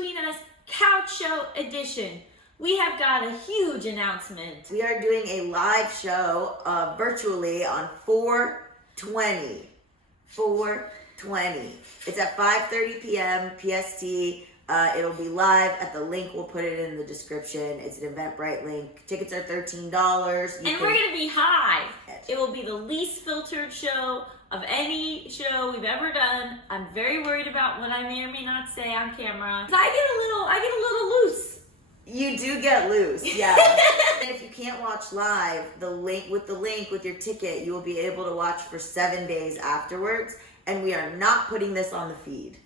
Between Us Couch Show Edition. We have got a huge announcement. We are doing a live show virtually on 4/20. 4/20. It's at 5:30 p.m. PST. It'll be live at the link. We'll put it in the description. It's an Eventbrite link. Tickets are $13. We're going to be high. It will be the least filtered show of any show we've ever done. I'm very worried about what I may or may not say on camera. I get a little loose. You do get loose, yeah. And if you can't watch live, with your ticket, you will be able to watch for 7 days afterwards. And we are not putting this on the feed.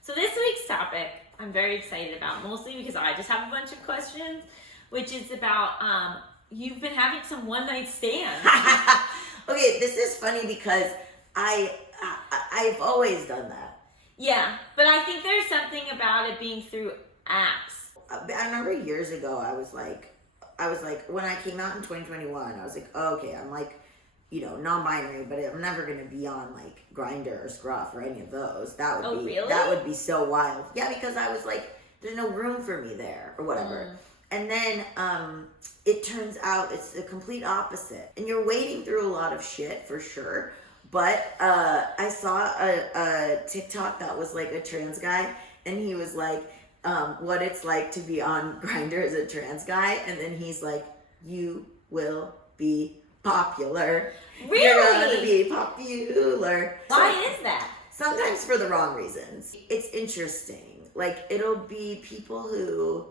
So this week's topic, I'm very excited about, mostly because I just have a bunch of questions, which is about you've been having some one-night stands. Okay, this is funny because I've always done that. Yeah, but I think there's something about it being through apps. I remember years ago, I was like, when I came out in 2021, I was like, oh, okay, I'm like, non-binary, but I'm never gonna be on like Grindr or Scruff or any of those. That would be so wild. Yeah, because I was like, there's no room for me there or whatever. And then it turns out it's the complete opposite, and you're wading through a lot of shit for sure. But I saw a TikTok that was like a trans guy, and he was like, what it's like to be on Grindr as a trans guy, and then he's like, you will be popular. Really? You're gonna be popular. Why is that? Sometimes for the wrong reasons. It's interesting. Like, it'll be people who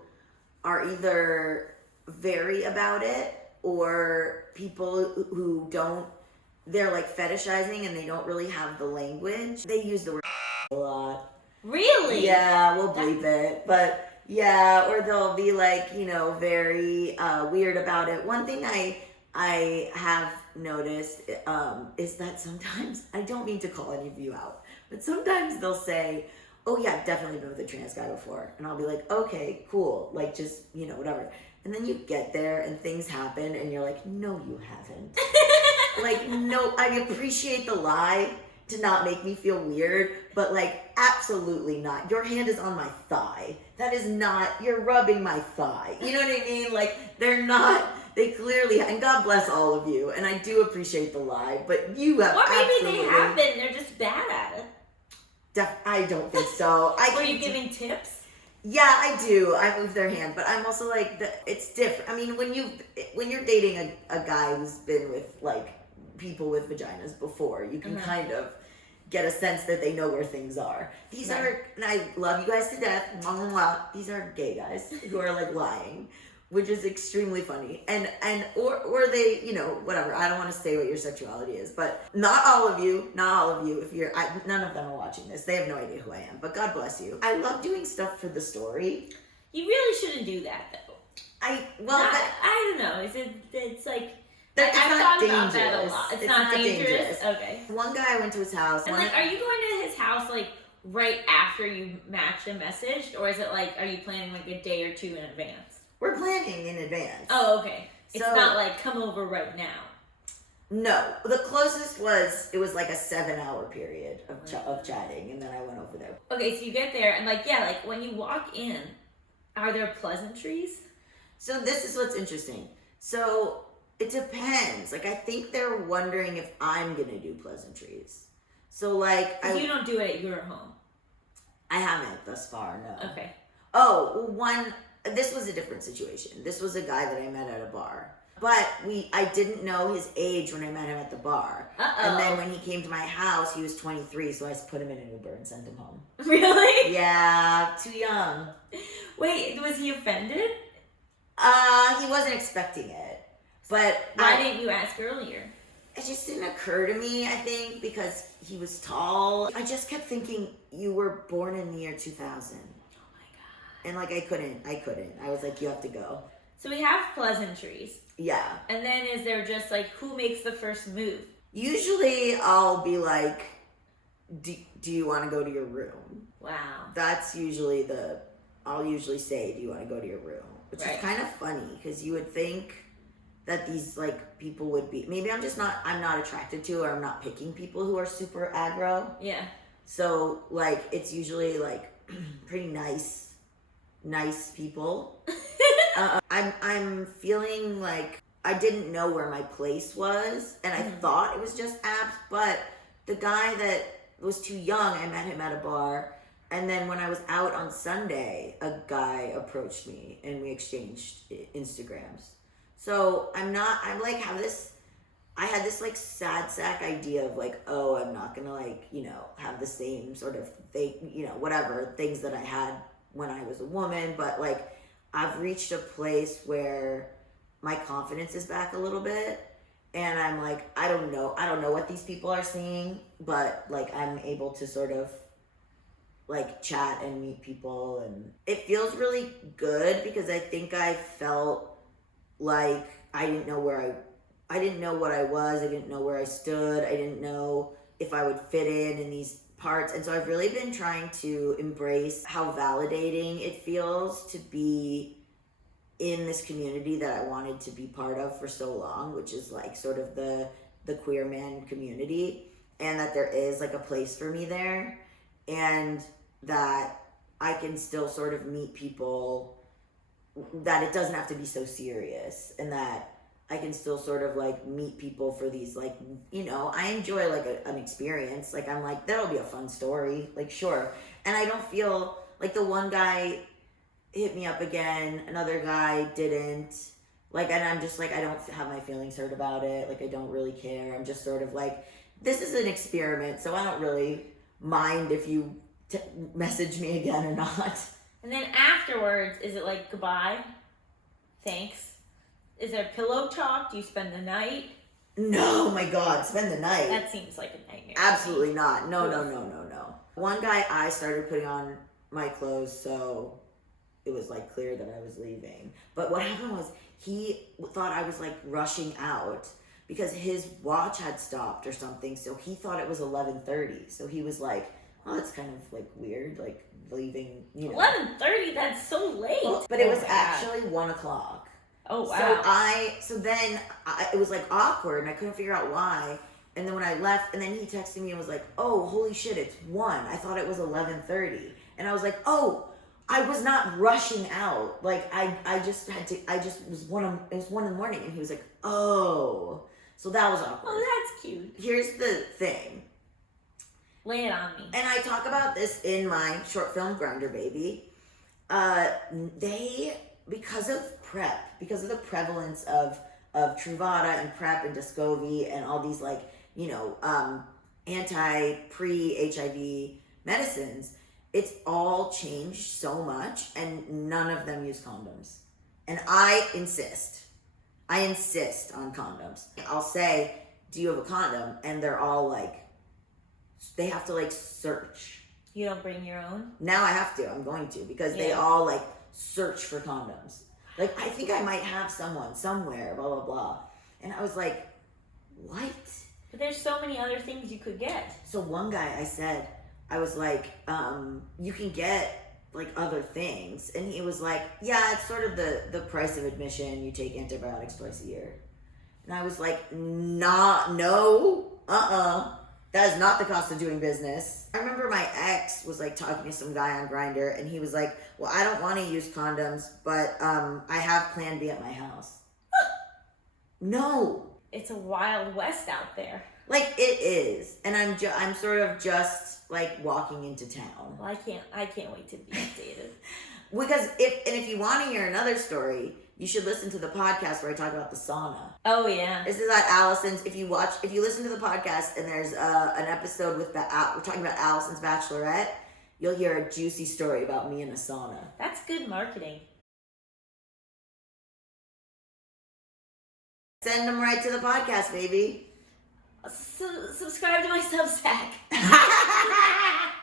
are either very about it, or people who don't, they're like fetishizing and they don't really have the language. They use the word a lot. Really? Yeah, we'll bleep it. But yeah, or they'll be like, very weird about it. One thing I have noticed is that sometimes, I don't mean to call any of you out, but sometimes they'll say, oh yeah, I've definitely been with a trans guy before. And I'll be like, okay, cool. Like, just, whatever. And then you get there and things happen and you're like, no, you haven't. Like, no, I appreciate the lie to not make me feel weird, but like, absolutely not. Your hand is on my thigh. That is not, you're rubbing my thigh. You know what I mean? Like, they clearly, and God bless all of you, and I do appreciate the lie, but you have Or maybe absolutely, they have been, they're just bad at it. I don't think so. Were you giving tips? Yeah, I do. I move their hand, but I'm also like, it's different. I mean, when you're dating a guy who's been with like people with vaginas before, you can kind of get a sense that they know where things are. These are, and I love you guys to death. Mwah, mwah, mwah. These are gay guys who are like lying, which is extremely funny. Or they, whatever. I don't want to say what your sexuality is, but not all of you. If none of them are watching this, they have no idea who I am. But God bless you. I love doing stuff for the story. You really shouldn't do that though. I don't know. It's like, I've thought about that a lot. It's not dangerous. Okay. One guy, I went to his house. And are you going to his house like right after you matched and messaged, or is it like, are you planning like a day or two in advance? We're planning in advance. Oh, okay. It's not like come over right now. No, the closest it was like a 7-hour period of chatting, and then I went over there. Okay, so you get there, and like when you walk in, are there pleasantries? So this is what's interesting. So it depends. Like, I think they're wondering if I'm gonna do pleasantries. So like, you don't do it at your home. I haven't thus far. No. Okay. Oh, this was a different situation. This was a guy that I met at a bar. But I didn't know his age when I met him at the bar. And then when he came to my house, he was 23, so I put him in an Uber and sent him home. Really? Yeah, too young. Wait, was he offended? He wasn't expecting it. But why didn't you ask earlier? It just didn't occur to me, I think, because he was tall. I just kept thinking, you were born in the year 2000. And like, I couldn't. I was like, you have to go. So we have pleasantries. Yeah. And then is there just like, who makes the first move? Usually I'll be like, do you want to go to your room? Wow. That's usually I'll usually say, do you want to go to your room? Which is kind of funny, because you would think that these like people would be, maybe I'm not attracted to, or I'm not picking people who are super aggro. Yeah. So like it's usually like pretty nice people. I'm feeling like I didn't know where my place was, and I thought it was just apps, but the guy that was too young, I met him at a bar, and then when I was out on Sunday, a guy approached me and we exchanged Instagrams. So I had this like sad sack idea of like, oh, I'm not gonna like, have the same sort of thing, whatever things that I had when I was a woman, but like I've reached a place where my confidence is back a little bit, and I'm like, I don't know what these people are seeing, but like I'm able to sort of like chat and meet people, and it feels really good because I think I felt like I didn't know what I was, I didn't know where I stood, I didn't know if I would fit in these parts. And so I've really been trying to embrace how validating it feels to be in this community that I wanted to be part of for so long, which is like sort of the queer man community, and that there is like a place for me there, and that I can still sort of meet people, that it doesn't have to be so serious, and that I can still sort of like meet people for these like, I enjoy like an experience. Like I'm like, that'll be a fun story. Like, sure. And I don't feel like the one guy hit me up again, another guy didn't. Like, and I'm just like, I don't have my feelings hurt about it. Like, I don't really care. I'm just sort of like, this is an experiment, so I don't really mind if you message me again or not. And then afterwards, is it like goodbye? Thanks. Is there pillow talk? Do you spend the night? No, my God, spend the night. That seems like a nightmare. Absolutely not. No. One guy, I started putting on my clothes, so it was like clear that I was leaving. But what happened was he thought I was like rushing out because his watch had stopped or something. So he thought it was 11:30. So he was like, oh, that's kind of like weird, like leaving, 11:30, that's so late. Well, but it was actually 1 o'clock. Oh, wow. So then it was like awkward and I couldn't figure out why. And then when I left, and then he texted me and was like, oh, holy shit, it's 1. I thought it was 11:30. And I was like, oh, I was not rushing out. Like it was 1 in the morning. And he was like, oh. So that was awkward. Oh, that's cute. Here's the thing. Lay it on me. And I talk about this in my short film, Grinder Baby. Because of the prevalence of Truvada and PrEP and Descovy and all these like, pre-HIV medicines, it's all changed so much and none of them use condoms. And I insist on condoms. I'll say, do you have a condom? And they're all like, they have to like search. You don't bring your own? Now I have to, I'm going to, because they all like search for condoms. Like, I think I might have someone somewhere, blah, blah, blah. And I was like, what? But there's so many other things you could get. So one guy, I was like, you can get like other things. And he was like, yeah, it's sort of the price of admission. You take antibiotics twice a year. And I was like, that is not the cost of doing business. I remember my ex was like talking to some guy on Grindr, and he was like, well, I don't want to use condoms, but I have Plan B at my house. No. It's a Wild West out there. Like, it is. And I'm sort of just like walking into town. Well, I can't wait to be updated. Because if you want to hear another story, you should listen to the podcast where I talk about the sauna. Oh, yeah. This is at Allison's. If you listen to the podcast and there's an episode we're talking about Allison's Bachelorette, you'll hear a juicy story about me in a sauna. That's good marketing. Send them right to the podcast, baby. Subscribe to my Substack.